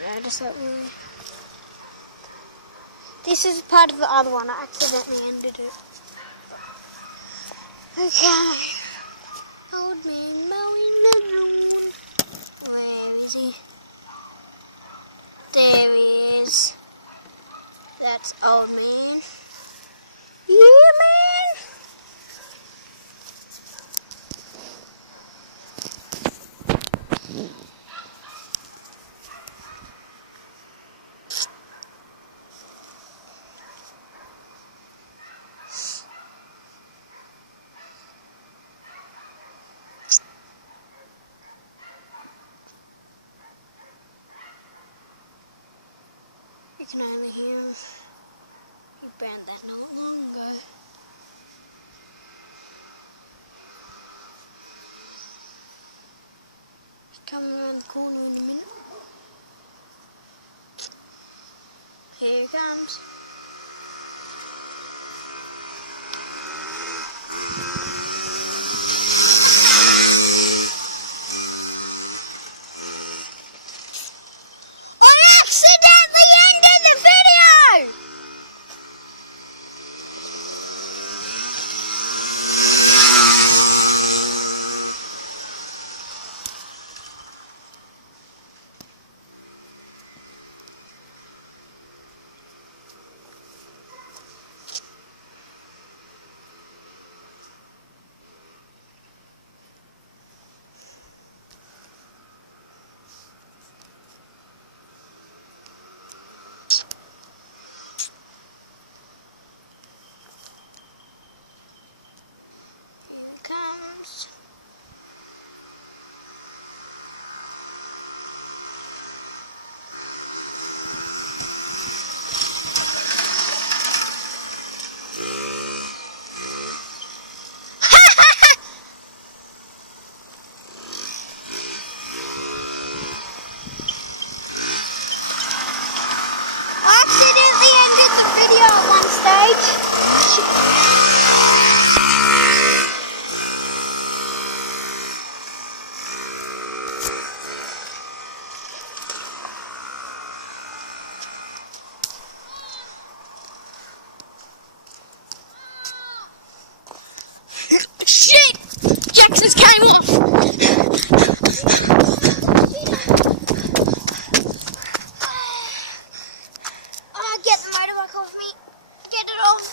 notice that really. This is part of the other one. I accidentally ended it. Okay. Old man mowing the lawn. Where is he? There he is. That's old man. Yeah, man. You can only hear him. He burned that not long ago. He's coming around the corner in a minute. Here he comes. Comes. I accidentally ended the video at one stage. Shit! Jackson's came off! Oh, get the motorbike off me. Get it off.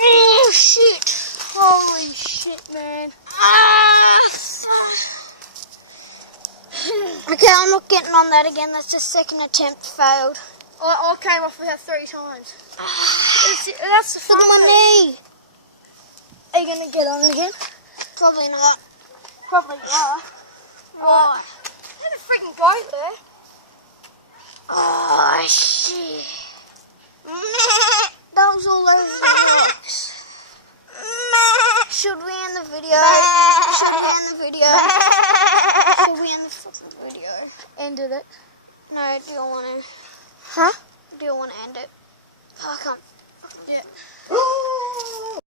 Oh, shit. Holy shit, man. Okay, I'm not getting on that again. That's just second attempt failed. I came off with that 3 times. That's the fun. Look at my knee. Are you going to get on it again? Probably not. Probably not. Why? There's a freaking goat there. Oh, shit. That was all over the rocks. Should we end the video? Should we end the video? Should we end the fucking video? Ended it. No, do you want to? Huh? Do you want to end it? Oh, I can't. Yeah.